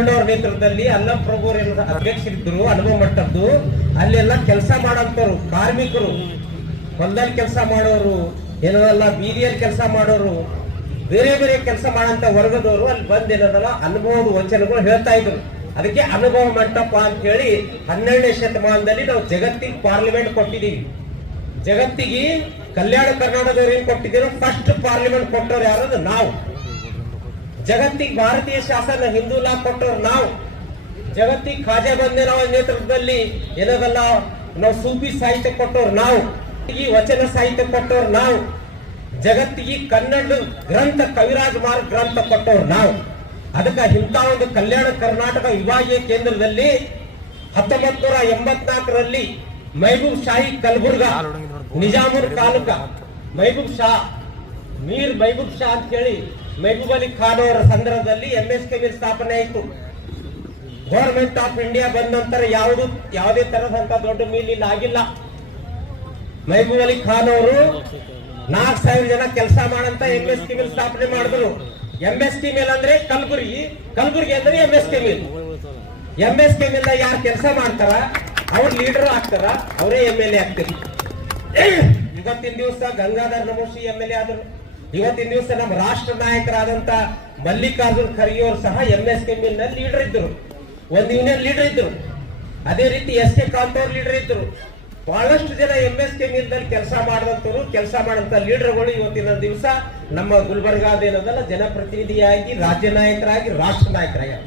ರೇವಣ್ಣವ್ರ ನೇತೃತ್ವದಲ್ಲಿ ಅಲ್ಲ ಪ್ರಭು ಅಧ್ಯಕ್ಷರಿದ್ರು ಅನುಭವ ಮಟ್ಟದ್ದು. ಅಲ್ಲೆಲ್ಲ ಕೆಲಸ ಮಾಡೋರು ಕಾರ್ಮಿಕರು. ಹೊಲದಲ್ಲಿ ಕೆಲಸ ಮಾಡೋರು, ಏನದಲ್ಲ, ಬೀದಿಯಲ್ಲಿ ಕೆಲಸ ಮಾಡೋರು, ಬೇರೆ ಬೇರೆ ಕೆಲಸ ಮಾಡಂತ ವರ್ಗದವರು ಅಲ್ಲಿ ಬಂದ್ ಏನದಲ್ಲ, ಅನುಭವದ ವಂಚನೆಗಳು ಹೇಳ್ತಾ ಇದ್ರು. ಅದಕ್ಕೆ ಅನುಭವ ಮಂಟಪ ಅಂತ ಹೇಳಿ ಹನ್ನೆರಡನೇ ಶತಮಾನದಲ್ಲಿ ನಾವು ಜಗತ್ತಿಗೆ ಪಾರ್ಲಿಮೆಂಟ್ ಕೊಟ್ಟಿದೀವಿ ಜಗತ್ತಿಗೆ ಕಲ್ಯಾಣ ಕರ್ನಾಟಕದವ್ರು ಏನ್ ಕೊಟ್ಟಿದ್ದೀರೋ ಫಸ್ಟ್ ಪಾರ್ಲಿಮೆಂಟ್ ಕೊಟ್ಟವ್ರು ಯಾರು ನಾವು. ಜಗತ್ತಿಗೆ ಭಾರತೀಯ ಶಾಸನ ಹಿಂದೂ ಲಾ ಕೊಟ್ಟವ್ರು ನಾವು. ಜಗತ್ತಿಗೆ ಖಾಜಾ ಬಂದೇರಾವ್ ನೇತೃತ್ವದಲ್ಲಿ ಏನದಲ್ಲ, ನಾವು ಸೂಫಿ ಸಾಹಿತ್ಯ ಕೊಟ್ಟವ್ರು ನಾವು. ಈ ವಚನ ಸಾಹಿತ್ಯ ಕೊಟ್ಟವ್ರು ನಾವು. ಜಗತ್ತಿಗೆ ಕನ್ನಡ ಗ್ರಂಥ ಕವಿರಾಜ್ ಮಾರ್ಗ ಗ್ರಂಥ ಕೊಟ್ಟವ್ರು ನಾವು. ಅದಕ್ಕೆ ಇಂಥ ಒಂದು ಕಲ್ಯಾಣ ಕರ್ನಾಟಕ ವಿಭಾಗೀಯ ಕೇಂದ್ರದಲ್ಲಿ ಹತ್ತೊಂಬತ್ ನೂರ ಎಂಬತ್ನಾಲ್ಕರಲ್ಲಿ ಮೈಬೂಬ್ ಶಾಹಿ ಕಲಬುರ್ಗ, ನಿಜಾಮುರ್ ತಾಲೂಕ. ಮೈಬೂಬ್ ಶಾ, ಮೀರ್ ಮೈಬೂಬ್ ಶಾ ಅಂತ ಹೇಳಿ ಮೆಹಬೂಬ್ ಖಾನ್ ಅವರ ಸಂದರ್ಭದಲ್ಲಿ ಎಂ ಎಸ್ ಸ್ಥಾಪನೆ ಆಯಿತು. ಗೌರ್ಮೆಂಟ್ ಆಫ್ ಇಂಡಿಯಾ ಬಂದ ನಂತರ ಯಾವುದು, ಯಾವುದೇ ತರದಂತ ದೊಡ್ಡ ಮೀಲ್ ಇಲ್ಲಿ ಆಗಿಲ್ಲ. ಮೆಹಬೂಬ್ ಅಲಿ ಖಾನ್ ಅವರು ನಾಲ್ಕು ಸಾವಿರ ಜನ ಕೆಲಸ ಮಾಡಂತ ಎಂ ಎಸ್ ಸ್ಥಾಪನೆ ಮಾಡಿದ್ರು. ಎಂ ಎಸ್ ಟಿ ಮಿಲ್ ಅಂದ್ರೆ ಕಲಬುರಗಿ. ಕಲಬುರಗಿ ಅಂದ್ರೆ M S mill M S K mill ಯಾರು ಕೆಲಸ ಮಾಡ್ತಾರ, ಅವ್ರ ಲೀಡರ್ ಆಗ್ತಾರ, ಅವರೇ ಎಂ ಎಲ್ ಎ ಆಗ್ತಾರೆ. ಇವತ್ತಿನ ದಿವಸ Gangadhar Namoshi M L A ಆದ್ರು. ಇವತ್ತಿನ ದಿವಸ ನಮ್ಮ ರಾಷ್ಟ್ರ ನಾಯಕರಾದಂತ ಮಲ್ಲಿಕಾರ್ಜುನ್ ಖರ್ಗೆ ಸಹ M S K mill leader ಇದ್ರು ಒಂದು ಯೂನಿಯನ್ ಲೀಡರ್ ಇದ್ರು ಅದೇ ರೀತಿ ಎಸ್ ಕೆ ಕಾಂತ್ ಅವರು ಲೀಡರ್ ಇದ್ರು ಬಹಳಷ್ಟು ಜನ ಎಂ ಎಸ್ ಕೆ ಮಿಲ್ದಲ್ಲಿ ಕೆಲಸ ಮಾಡಿದಂತರು ಕೆಲಸ ಮಾಡಂತ ಲೀಡರ್ಗಳು ಇವತ್ತಿನ ದಿವಸ ನಮ್ಮ ಗುಲ್ಬರ್ಗಾದ ಏನದಲ್ಲ, ಜನಪ್ರತಿನಿಧಿಯಾಗಿ, ರಾಜ್ಯ ನಾಯಕರಾಗಿ, ರಾಷ್ಟ್ರ ನಾಯಕರಾಗಿ.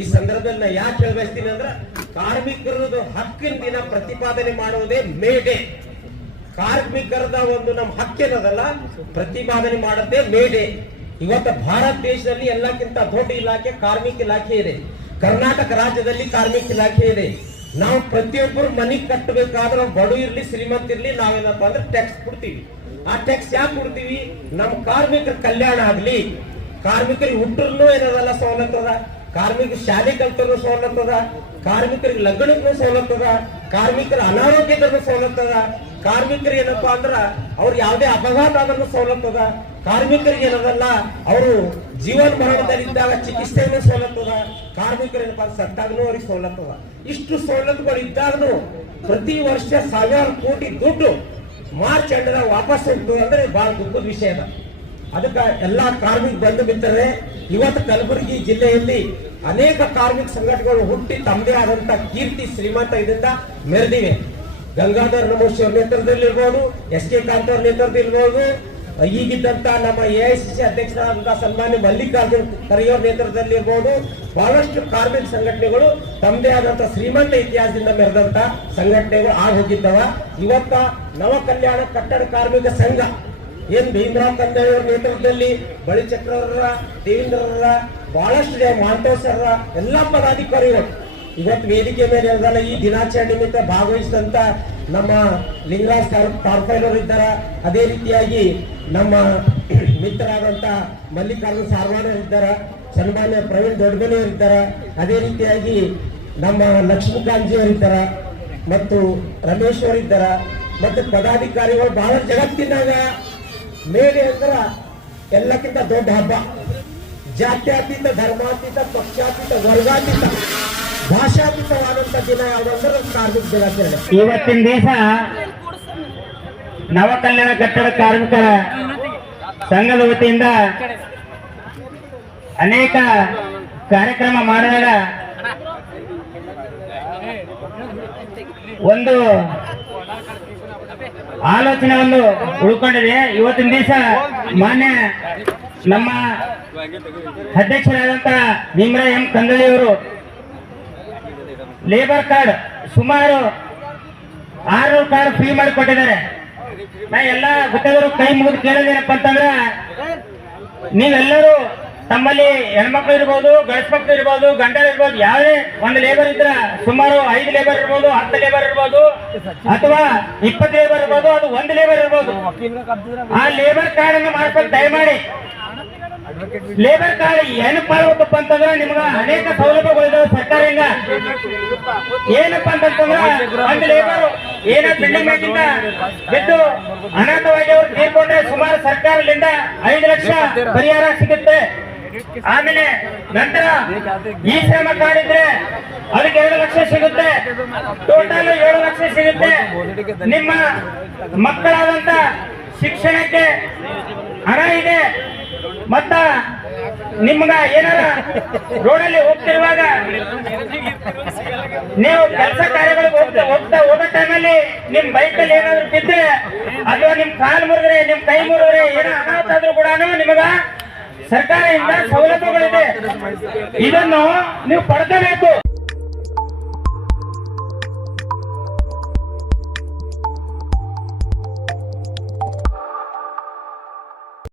ಈ ಸಂದರ್ಭದಲ್ಲಿ ನಾ ಯಾಕೆ ಹೇಳ್ಬಯಸ್ತೀನಿ ಅಂದ್ರೆ, ಕಾರ್ಮಿಕರದು ಹಕ್ಕಿನ ದಿನ ಪ್ರತಿಪಾದನೆ ಮಾಡುವುದೇ ಮೇ ಡೇ. ಕಾರ್ಮಿಕರದ ಒಂದು ನಮ್ಮ ಹಕ್ಕೇನದಲ್ಲ, ಪ್ರತಿಪಾದನೆ ಮಾಡದೆ ಮೇಡೆ. ಇವತ್ತು ಭಾರತ ದೇಶದಲ್ಲಿ ಎಲ್ಲಕ್ಕಿಂತ ದೊಡ್ಡ ಇಲಾಖೆ ಕಾರ್ಮಿಕ ಇಲಾಖೆ ಇದೆ. ಕರ್ನಾಟಕ ರಾಜ್ಯದಲ್ಲಿ ಕಾರ್ಮಿಕ ಇಲಾಖೆ ಇದೆ. ನಾವು ಪ್ರತಿಯೊಬ್ಬರು ಮನೆ ಕಟ್ಟಬೇಕಾದ್ರೆ ಬಡು ಇರ್ಲಿ, ಶ್ರೀಮಂತ ಇರ್ಲಿ ನಾವೇನಪ್ಪ ಅಂದ್ರೆ ಟ್ಯಾಕ್ಸ್ ಕೊಡ್ತೀವಿ. ಆ ಟ್ಯಾಕ್ಸ್ ಯಾಕೆ ಕೊಡ್ತೀವಿ? ನಮ್ಮ ಕಾರ್ಮಿಕರ ಕಲ್ಯಾಣ ಆಗ್ಲಿ. ಕಾರ್ಮಿಕರಿಗೆ ಹುಟ್ಟರ್ನು ಏನದಲ್ಲ ಸವಲತ್ತದ? ಕಾರ್ಮಿಕ ಶಾಲೆ ಕಲ್ತರು ಸವಲತ್ತದ, ಕಾರ್ಮಿಕರಿಗೆ ಲಗ್ನಕ್ಕೂ ಸವಲತ್ತದ, ಕಾರ್ಮಿಕರ ಅನಾರೋಗ್ಯದ ಸವಲತ್ತದ, ಕಾರ್ಮಿಕರಿಗೆ ಏನಪ್ಪಾ ಅಂದ್ರ ಅವ್ರು ಯಾವುದೇ ಅಪಘಾತ ಆದ್ರೂ ಸವಲತ್ತದ, ಕಾರ್ಮಿಕರಿಗೆ ಏನದಲ್ಲ, ಅವರು ಜೀವನ ಮರಣದಲ್ಲಿದ್ದಾಗ ಚಿಕಿತ್ಸೆಯನ್ನು ಸವಲತ್ತು ಅದ ಕಾರ್ಮಿಕರ ಏನಪ್ಪಾ ಅಂದ್ರೆ ಸತ್ತಾಗನೂ ಅವ್ರಿಗೆ ಸವಲತ್ತದ. ಇಷ್ಟು ಸವಲತ್ತುಗಳು ಇದ್ದಾಗನು ಪ್ರತಿ ವರ್ಷ ಸಾವಿರಾರು ಕೋಟಿ ದುಡ್ಡು ಮಾರ್ಚ್ ಎಂಡದಾಗ ವಾಪಸ್ ಹೋಗ್ತದೆ ಅಂದ್ರೆ ಬಹಳ ದುಃಖದ ವಿಷಯ ಅದ. ಅದಕ್ಕೆ ಎಲ್ಲ ಕಾರ್ಮಿಕ ಬಂದು ಬಿದ್ದರೆ ಇವತ್ತು ಕಲಬುರಗಿ ಜಿಲ್ಲೆಯಲ್ಲಿ ಅನೇಕ ಕಾರ್ಮಿಕ ಸಂಘಟನೆಗಳು ಹುಟ್ಟಿ ತಮ್ಮದೇ ಆದಂತ ಕೀರ್ತಿ ಶ್ರೀಮಂತ ಇದರಿಂದ ಮೆರೆದಿವೆ. ಗಂಗಾಧರ್ ನಮೋಶಿ ಅವ್ರ ನೇತೃತ್ವದಲ್ಲಿ ಇರ್ಬೋದು ಎಸ್ ಕೆ ಕಾಂತ್ ಅವ್ರ ನೇತೃತ್ವದಲ್ಲಿ ಇರ್ಬೋದು ಈಗಿದ್ದಂತ ನಮ್ಮ ಎ ಐ ಸಿ ಸಿ ಅಧ್ಯಕ್ಷರಾದಂತಹ ಸನ್ಮಾನ್ಯ ಮಲ್ಲಿಕಾರ್ಜುನ್ ಖರ್ಗೆ ಅವ್ರ ನೇತೃತ್ವದಲ್ಲಿ ಇರ್ಬೋದು ಬಹಳಷ್ಟು ಕಾರ್ಮಿಕ ಸಂಘಟನೆಗಳು ತಮ್ಮದೇ ಆದಂತ ಶ್ರೀಮಂತ ಇತಿಹಾಸದಿಂದ ಮೆರೆದಂತ ಸಂಘಟನೆಗಳು ಆಗ ಹೋಗಿದ್ದವ. ಇವತ್ತ ನವ ಕಲ್ಯಾಣ ಕಟ್ಟಡ ಕಾರ್ಮಿಕ ಸಂಘ ಏನ್ ಭೀಮರಾವ್ ಕಂದಾಯ ಅವರ ನೇತೃತ್ವದಲ್ಲಿ ಬಳಿ ಚಕ್ರವರ ದೇವೇಂದ್ರರ ಬಹಳಷ್ಟು ಜನ ಮಾಂಟೋ ಸರ್ ಎಲ್ಲಾ ಪದಾಧಿಕಾರಿಗಳು ಇವತ್ತು ವೇದಿಕೆ ಮೇಲೆ ಇರೋದಲ್ಲ ಈ ದಿನಾಚರಣೆ ನಿಮಿತ್ತ ಭಾಗವಹಿಸಿದಂತ ನಮ್ಮ ಲಿಂಗರಾಜ್ ಕಾರ್ಪೈಲ್ ಅವರು ಇದ್ದಾರ. ಅದೇ ರೀತಿಯಾಗಿ ನಮ್ಮ ಮಿತ್ರರಾದಂತ ಮಲ್ಲಿಕಾರ್ಜುನ್ ಸಾರ್ವಾನರ್ ಇದ್ದಾರ, ಸನ್ಮಾನ್ಯ ಪ್ರವೀಣ್ ದೊಡ್ಡಮನೆಯವರು ಇದ್ದಾರ. ಅದೇ ರೀತಿಯಾಗಿ ನಮ್ಮ ಲಕ್ಷ್ಮೀಕಾಂತ್ ಅವರು ಇದ್ದಾರ ಮತ್ತು ರಮೇಶ್ ಇದ್ದಾರ. ಮತ್ತು ಪದಾಧಿಕಾರಿಗಳು ಬಹಳ ಜಗತ್ತಿನಾಗ ಮೇಲೆ ಅಂದ್ರ ಎಲ್ಲಕ್ಕಿಂತ ದೊಡ್ಡ ಹಬ್ಬ. ಜಾತ್ಯಾತೀತ, ಧರ್ಮಾತೀತ, ಪಕ್ಷಾತೀತ, ವರ್ಗಾತೀತ, ಭಾಷಾತೀತವಾದಂತ ದಿನ ಯಾವ್ದಂದ್ರೆ ಕಾರ್ಮಿಕ ದಿನಾಚರಣೆ. ಇವತ್ತಿನ ದಿವಸ ನವಕಲ್ಯಾಣ ಕಟ್ಟಡ ಕಾರ್ಮಿಕರ ಸಂಘದ ವತಿಯಿಂದ ಅನೇಕ ಕಾರ್ಯಕ್ರಮ ಮಾಡಿದಾಗ ಒಂದು ಆಲೋಚನೆ ಒಂದು ಉಳ್ಕೊಂಡಿದೆ. ಇವತ್ತಿನ ದಿವಸ ಮಾನ್ಯ ನಮ್ಮ ಅಧ್ಯಕ್ಷರಾದಂತ ಭೀಮರಾವ್ ಎಂ. ಕಂದಳಿ ಅವರು ಲೇಬರ್ ಕಾರ್ಡ್ ಸುಮಾರು ಆರ್ನೂರು ಕಾರ್ಡ್ ಫ್ರೀ ಮಾಡಿ ಕೊಟ್ಟಿದ್ದಾರೆ ನಾ ಎಲ್ಲ ಗುತ್ತೇದಾರರು ಕೈ ಮುಗಿದು ಕೇಳೋದೇನಪ್ಪ ಅಂತಂದ್ರೆ, ನೀವೆಲ್ಲರೂ ತಮ್ಮಲ್ಲಿ ಹೆಣ್ಮಕ್ಳು ಇರ್ಬೋದು, ಗಂಡ್ಸ್ ಮಕ್ಳು ಇರ್ಬೋದು, ಗಂಡರು ಇರ್ಬೋದು, ಯಾವುದೇ ಒಂದು ಲೇಬರ್ ಇದ್ರ ಸುಮಾರು ಐದು ಲೇಬರ್ ಇರ್ಬೋದು, ಹತ್ತು ಲೇಬರ್ ಇರ್ಬೋದು, ಅಥವಾ ಇಪ್ಪತ್ತು ಲೇಬರ್ ಇರ್ಬೋದು, ಅದು ಒಂದು ಲೇಬರ್ ಇರ್ಬೋದು. ಆ ಲೇಬರ್ ಕಾರ್ಡ್ ಅನ್ನು ಮಾಡ್ಕೊಂಡು ದಯಮಾಡಿ. ಲೇಬರ್ ಕಾರ್ಡ್ ಏನಪ್ಪ ಆಗಬೇಕಪ್ಪ ಅಂತಂದ್ರೆ ನಿಮ್ಗ ಅನೇಕ ಸೌಲಭ್ಯಗಳು ಇದಾವೆ ಸರ್ಕಾರದಿಂದ. ಏನಪ್ಪ ಅಂತಂದ್ರೆ ಒಂದು ಲೇಬರ್ ಏನ ಬಿಲ್ಡಿಂಗ್ ಆಗಿಂದ ಬಿದ್ದು ಅನಾಥವಾಗಿ ಅವ್ರು ತೀರ್ಕೊಂಡ್ರೆ ಸುಮಾರು ಸರ್ಕಾರದಿಂದ ಐದು ಲಕ್ಷ ಪರಿಹಾರ ಸಿಗುತ್ತೆ. ಆಮೇಲೆ ನಂತರ ಈ ಶ್ರಮ ಕಾಡಿದ್ರೆ ಅದಕ್ಕೆ ಎರಡು ಲಕ್ಷ ಸಿಗುತ್ತೆ. ಟೋಟಲ್ ಏಳು ಲಕ್ಷ ಸಿಗುತ್ತೆ. ನಿಮ್ಮ ಮಕ್ಕಳಾದಂತ ಶಿಕ್ಷಣಕ್ಕೆ ಹಣ ಇದೆ. ಮತ್ತ ನಿಮ್ಗ ಏನಾರ ರೋಡಲ್ಲಿ ಹೋಗ್ತಿರುವಾಗ ನೀವು ಕೆಲಸ ಕಾರ್ಯಗಳಿಗೆ ಹೋಗ್ತಾ ಹೋಗ್ತಾ ಹೋಗೋ ಟೈಮಲ್ಲಿ ನಿಮ್ ಬೈಕ್ ಅಲ್ಲಿ ಏನಾದ್ರು ಬಿದ್ದರೆ ಅಥವಾ ನಿಮ್ ಕಾಲ್ ಮುರಿದ್ರೆ, ನಿಮ್ ಕೈ ಮುರಿದ್ರೆ ಏನೋ ಅನಾಹುತ ಆದ್ರೂ ಕೂಡ ನಿಮಗ ಸರ್ಕಾರದಿಂದ ಸವಲತ್ತುಗಳಿದೆ. ಇದನ್ನು ನೀವು ಪಡ್ಕೋಬೇಕು